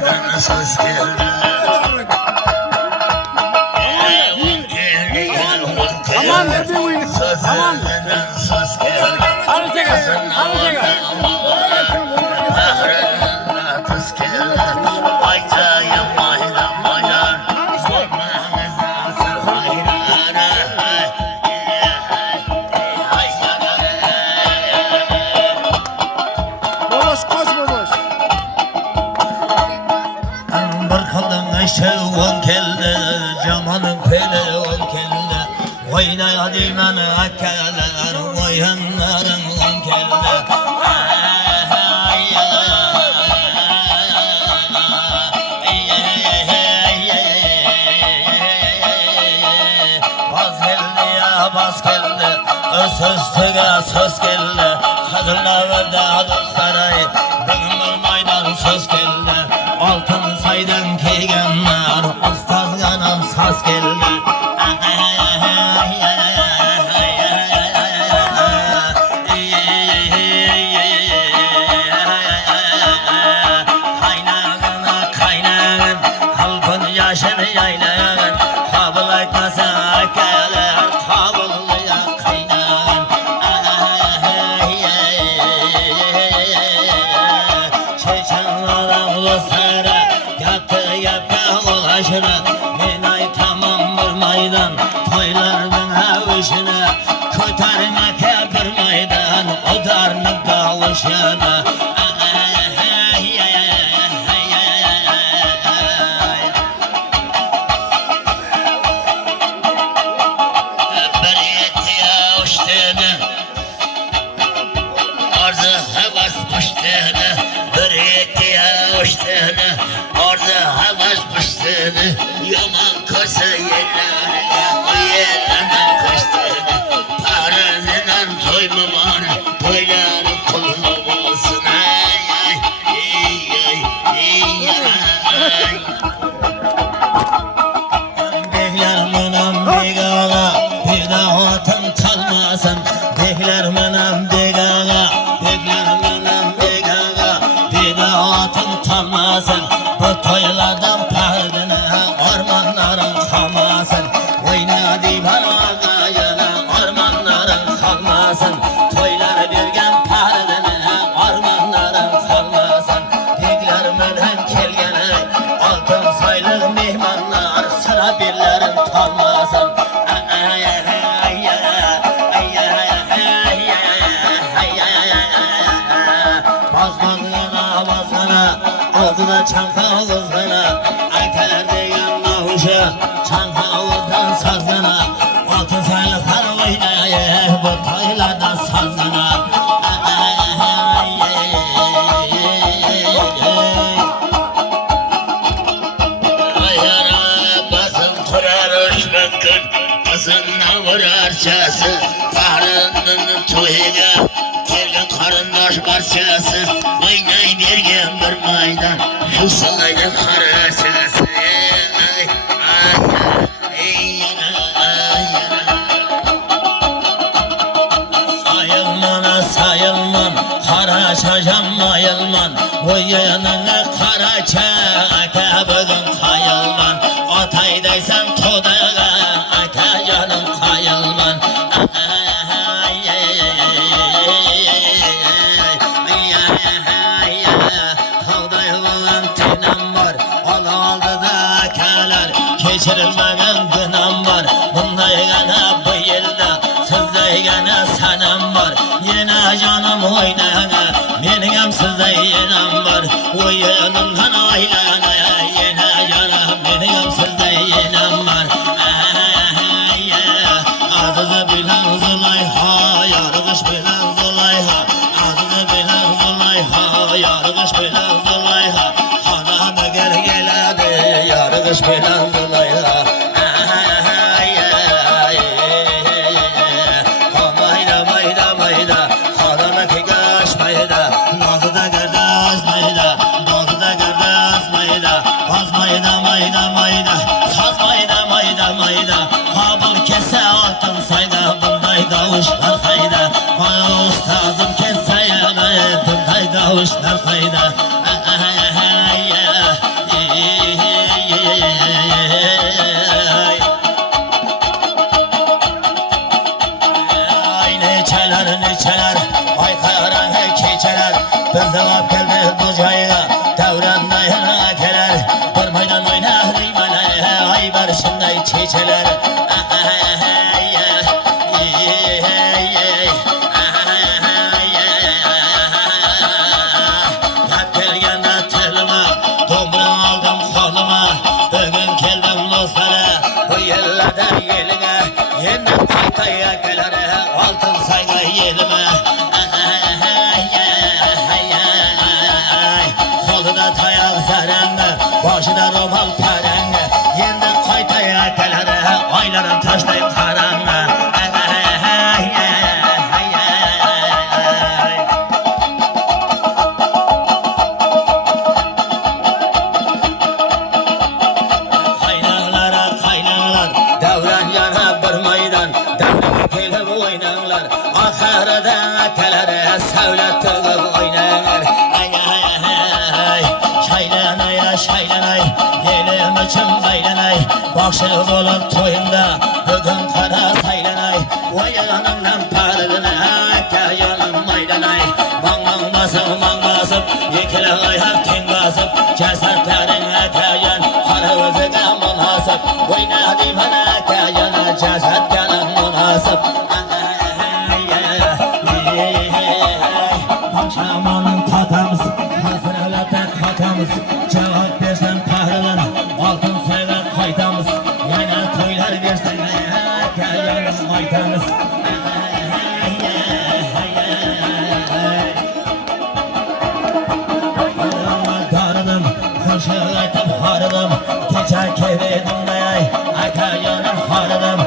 Saymadan söz geldi. Aman ne diyeyim? Aman. Söz geldi. Hadi çekin. Hadi çekin. Kız geldi. Aytayım maydan maydan. Babaş koş babaş. Bir kılın eşeğin keldi, camanın peleğin keldi. Oynaya deymen akkeler, oyunların keldi. Baz geldi ya baz geldi, söz geldi. Kadınlar verdi adı sarayı, benim maydan söz geldi. Altın saydan keygenler, ustaz yanım saz geldi. Kaynağına kaynağın, halkın yaşını yaylayan, kabul etmese akalar, kabulluya kaynağın. Çeçenlerden uluslara, yaptı ulaşına, menay tamam bir maydan, toylardan avışına, kötermek bir maydan, odarlık davuşuna. Yaman kasa yerlerden kaçtığını, paranından doymam ara, toyların kullu olsun. Ay Bekler mınam begala, bir daha atın çalmasın. Bekler mınam begala, bir daha atın çalmasın. Bu toylardan pardına, ormanların kalmasın. Oyna divana gayana, ormanların kalmasın. Toylar birgen pardına, ormanların kalmasın. Bekler mınam kelgene, altın saylı mehmanlar, sıra birlerin kalmasın. Bazgana, ağzına çanka kızgana, ayteler deyen nahuşa, çanka ağızdan sazgana, altın saylıklar oynayayım, bu toylardan sazgana. Ayara basın kurar uçmakın, kızına vurar çası, karının toyuna, gelgen karındaş parçası, oynay bergen bir maydan, şu salaydan karasası. Sayılman, kara şaşam mayılman, o yanına kara çaka bugün kayılman. Ataydaysan todaga, ata canım kayılman. Havday olan tenam var, aldı da akalar, geçirilmeden günam var. Bunday gana bu yılda, sizday gana sanam var. Yine canım oynayana, benim sizde yenam var. O yanımdan oynayana, yine canım benim sizde yenam var. Azızı bilen Züleyha, yargış bilen Züleyha. Azızı bilen Züleyha, yargış bilen Züleyha. Hanama gel geledi, yargış bilen Züleyha. Kabul kese altın sayda, bunday davuşlar fayda. Ustazım kese yanı, bunday davuşlar fayda. dayana keler bir meydan oynar bana ay barışında çiçeler Yat gelgende telime Tomruğu aldım koluma Bugün geldim dostlara Bu yerlerden yeline Yeniden kaytaya gelir Altın sayga yerime Koluna tayak zarenge Başına roman parenge Yeniden kaytaya gelir Ayların taşlayıp karange Davran yana bir meydan Davran kelib oynanglar Ahirida akalari savlat tug'ib oynanglar Ay ay ay Shaylanay shaylanay Yelim uchun baylanay Boshi bo'lib to'yimda Bugun qara saylanay Voy yonimdan parig'ini aka yonim maylanay Mang'ang basib Yekili oyoq teng bosib Jasadlaring akayon Qara o'ziga munosib O'ynadi mana akayona jasadga munosib Shamonin tatamiz Hasralardan qatamiz Javob bersam qahralan Oltin soyga qaytamiz Yana to'ylar bersang akayonim aytamiz Darıdım, hoşu aytıp harıdım Kecha kevedim ay akayonim harıdım